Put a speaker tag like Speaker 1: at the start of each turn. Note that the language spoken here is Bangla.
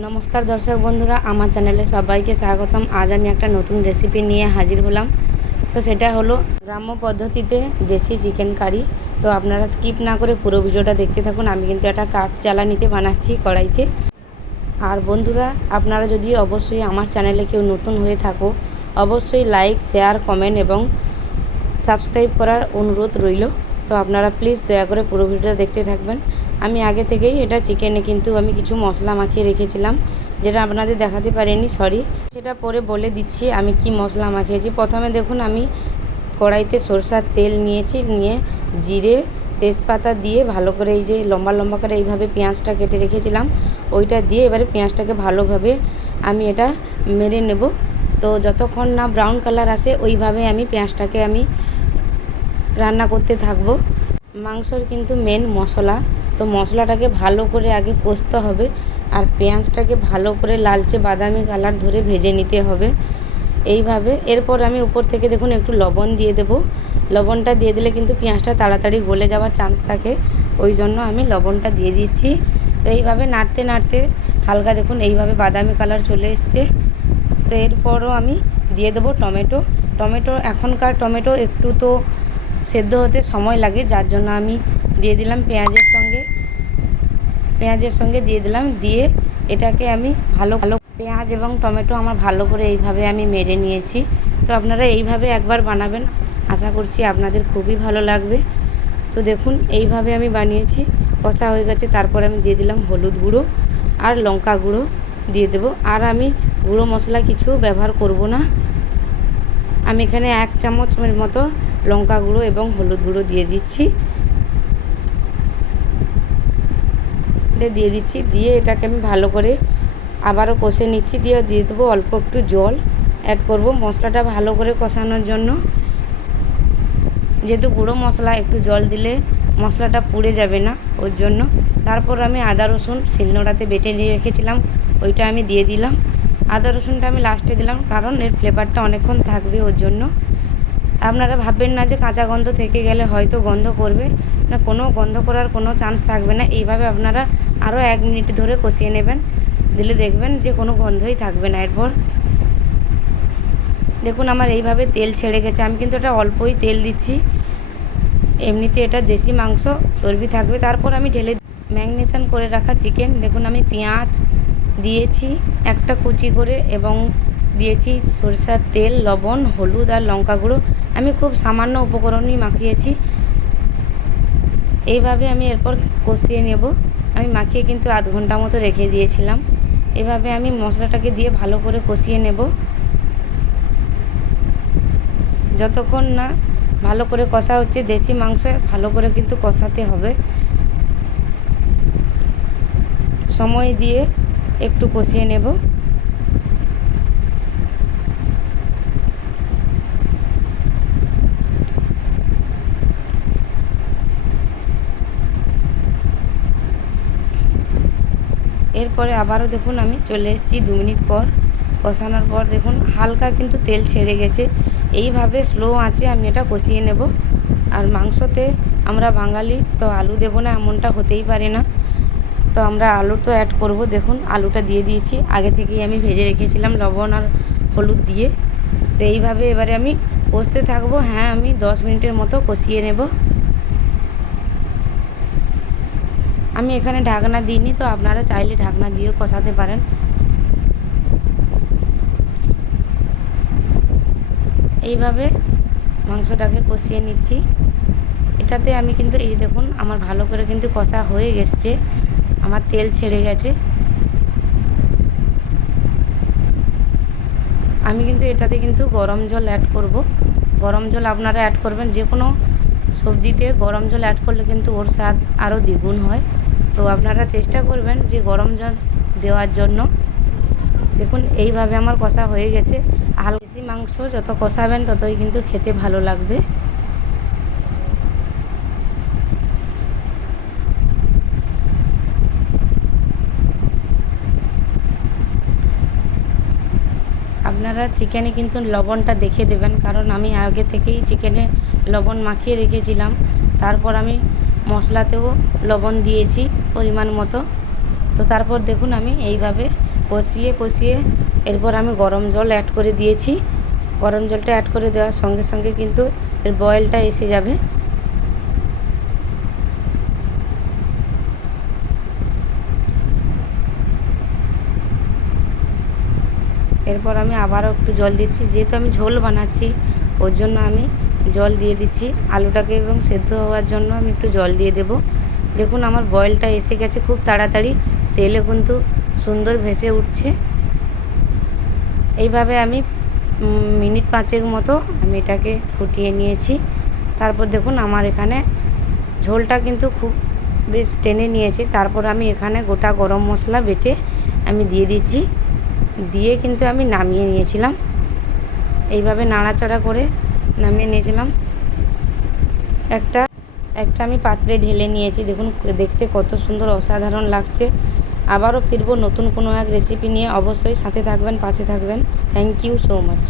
Speaker 1: নমস্কার দর্শক বন্ধুরা, আমার চ্যানেলে সবাইকে স্বাগতম। আজ আমি একটা নতুন রেসিপি নিয়ে হাজির হলাম। তো সেটা হলো গ্রাম্য পদ্ধতিতে দেশি চিকেন কারি তো আপনারা স্কিপ না করে পুরো ভিডিওটা দেখতে থাকুন। আমি কিন্তু একটা কাঠ জ্বালানিতে বানাচ্ছি কড়াইতে। আর বন্ধুরা, আপনারা যদি অবশ্যই আমার চ্যানেলে কেউ নতুন হয়ে থাকো, অবশ্যই লাইক শেয়ার কমেন্ট এবং সাবস্ক্রাইব করার অনুরোধ রইল। তো আপনারা প্লিজ দয়া করে পুরো ভিডিওটা দেখতে থাকবেন। আমি আগে থেকেই এটা চিকেনে কিন্তু আমি কিছু মশলা মাখিয়ে রেখেছিলাম, যেটা আপনাদের দেখাতে পারিনি সরি সেটা পরে বলে দিচ্ছি আমি কি মশলা মাখিয়েছি। প্রথমে দেখুন আমি কড়াইতে সরষার তেল নিয়েছি, নিয়ে জিরে, তেজপাতা দিয়ে ভালো করে এই যে লম্বা লম্বা করে এইভাবে পেঁয়াজটা কেটে রেখেছিলাম, ওইটা দিয়ে এবারে পেঁয়াজটাকে ভালোভাবে আমি এটা মেরে নেব। তো যতক্ষণ না ব্রাউন কালার আসে, ওইভাবে আমি পেঁয়াজটাকে আমি রান্না করতে থাকব। মাংসর কিন্তু মেন মশলা তো মশলাটাকে ভালো করে আগে কষতে হবে আর পেঁয়াজটাকে ভালো করে লালচে বাদামি কালার ধরে ভেজে নিতে হবে। এইভাবে এরপর আমি উপর থেকে দেখুন একটু লবণ দিয়ে দেব। লবণটা দিয়ে দিলে কিন্তু পেঁয়াজটা তাড়াতাড়ি গলে যাওয়ার চান্স থাকে। ওই জন্য আমি লবণটা দিয়ে দিচ্ছি। তো এইভাবে নাড়তে নাড়তে হালকা দেখুন এইভাবে বাদামি কালার চলে এসছে। তো এরপরও আমি দিয়ে দেবো টমেটো। টমেটো এখনকার টমেটো একটু তো সেদ্ধ হতে সময় লাগে, যার জন্য আমি দিয়ে দিলাম পেঁয়াজের সঙ্গে পেঁয়াজের সঙ্গে দিয়ে দিলাম, দিয়ে এটাকে আমি ভালো ভালো পেঁয়াজ এবং টমেটো আমার ভালো করে এইভাবে আমি মেরে নিয়েছি। তো আপনারা এইভাবে একবার বানাবেন, আশা করছি আপনাদের খুবই ভালো লাগবে। তো দেখুন, এইভাবে আমি বানিয়েছি, কষা হয়ে গেছে, তারপর আমি দিয়ে দিলাম হলুদ গুঁড়ো আর লঙ্কা গুঁড়ো দিয়ে দেবো। আর আমি গুঁড়ো মশলা কিছু ব্যবহার করব না। আমি এখানে এক চামচের মতো লঙ্কা গুঁড়ো এবং হলুদ গুঁড়ো দিয়ে দিচ্ছি। দিয়ে দিচ্ছি। দিয়ে এটাকে আমি ভালো করে আবারও কষে নিচ্ছি। দিয়ে দিয়ে দেবো অল্প একটু জল। অ্যাড করব মশলাটা ভালো করে কষানোর জন্য। যেহেতু গুঁড়ো মশলা, একটু জল দিলে মশলাটা পুড়ে যাবে না ওর জন্য। তারপর আমি আদা, রসুন শিলনোড়াতে বেটে নিয়ে রেখেছিলাম। ওইটা আমি দিয়ে দিলাম। আদা, রসুনটা আমি লাস্টে দিলাম কারণ এর ফ্লেভারটা অনেকক্ষণ থাকবে ওর জন্য। আপনারা ভাববেন না যে কাঁচা গন্ধ থেকে গেলে হয়তো গন্ধ করবে। না, কোনো গন্ধ করার কোনো চান্স থাকবে না। এইভাবে আপনারা আরও এক মিনিট ধরে কষিয়ে নেবেন। দিলে দেখবেন যে কোনো গন্ধই থাকবে না এরপর। দেখুন আমার এইভাবে তেল ছেড়ে গেছে। আমি কিন্তু এটা অল্পই তেল দিচ্ছি। এমনিতে এটা দেশি মাংস, চর্বি থাকবে। তারপর আমি ঢেলে ম্যাগনেশন করে রাখা চিকেন দেখুন আমি পেঁয়াজ দিয়েছি একটা কুচি করে এবং দিয়েছি, সরষার তেল, লবণ, হলুদ আর লঙ্কা গুঁড়ো। আমি খুব সামান্য উপকরণই মাখিয়েছি। এইভাবে আমি এরপর কষিয়ে নেব। আমি মাখিয়ে কিন্তু আধ ঘণ্টা মতো রেখে দিয়েছিলাম। এভাবে আমি মশলাটাকে দিয়ে ভালো করে কষিয়ে নেব। যতক্ষণ না ভালো করে কষা হচ্ছে, দেশি মাংস ভালো করে কিন্তু কষাতে হবে। সময় দিয়ে একটু কষিয়ে নেব। এরপরে আবারও দেখুন আমি চলে এসেছি দু মিনিট পর কষানোর পর দেখুন হালকা কিন্তু তেল ছেড়ে গেছে। এইভাবে স্লো আঁচে আমি এটা কষিয়ে নেব। আর মাংসতে আমরা বাঙালি, তো আলু দেবো না এমনটা হতেই পারে না। তো আমরা আলু তো অ্যাড করব। দেখুন আলুটা দিয়ে দিয়েছি। আগে থেকেই আমি ভেজে রেখেছিলাম লবণ আর হলুদ দিয়ে। তো এইভাবে এবারে আমি কষতে থাকব। হ্যাঁ আমি দশ মিনিটের মতো কষিয়ে নেব। আমি এখানে ঢাকনা দিইনি, তো আপনারা চাইলে ঢাকনা দিয়েও কষাতে পারেন। এইভাবে মাংসটাকে কষিয়ে নিচ্ছি। এটাতে আমি কিন্তু, এই দেখুন, আমার ভালো করে কিন্তু কষা হয়ে গেছে। আমার তেল ছেড়ে গেছে। আমি কিন্তু এটাতে কিন্তু গরম জল অ্যাড করব। গরম জল আপনারা অ্যাড করবেন, যে কোনো সবজিতে গরম জল অ্যাড করলে কিন্তু ওর স্বাদ আরও দ্বিগুণ হয়। তো আপনারা চেষ্টা করবেন যে গরম জল দেওয়ার জন্য। দেখুন, এইভাবে আমার কষা হয়ে গেছে। হালকা বেশি মাংস যত কষাবেন ততই কিন্তু খেতে ভালো লাগবে। আপনারা চিকেনে কিন্তু লবণটা দেখে দেবেন, কারণ আমি আগে থেকেই চিকেনে লবণ মাখিয়ে রেখেছিলাম। তারপর আমি মশলাতেও লবণ দিয়েছি পরিমাণ মতো। তো তারপর দেখুন আমি এইভাবে কষিয়ে কষিয়ে এরপর আমি গরম জল অ্যাড করে দিয়েছি। গরম জলটা অ্যাড করে দেওয়ার সঙ্গে সঙ্গে কিন্তু এর বয়েলটা এসে যাবে। এরপর আমি আবারও একটু জল দিচ্ছি। যেহেতু আমি ঝোল বানাচ্ছি, ওর জন্য আমি জল দিয়ে দিচ্ছি। আলুটাকে এবং সেদ্ধ হওয়ার জন্য আমি একটু জল দিয়ে দেব। দেখুন আমার বয়েলটা এসে গেছে খুব তাড়াতাড়ি। তেলে কিন্তু সুন্দর ভেসে উঠছে। এইভাবে আমি মিনিট পাঁচেক মতো আমি এটাকে ফুটিয়ে নিয়েছি। তারপর দেখুন আমার এখানে ঝোলটা কিন্তু খুব বেশ টেনে নিয়েছে। তারপর আমি এখানে গোটা গরম মশলা বেটে আমি দিয়ে দিচ্ছি। দিয়ে কিন্তু আমি নামিয়ে নিয়েছিলাম। এইভাবে নাড়াচাড়া করে নামিয়ে নিয়েছিলাম। একটা একটা আমি পাত্রে ঢেলে নিয়েছি। দেখুন, দেখতে কত সুন্দর অসাধারণ লাগছে। আবারও ফিরবো নতুন কোনো এক রেসিপি নিয়ে। অবশ্যই সাথে থাকবেন, পাশে থাকবেন। Thank you so much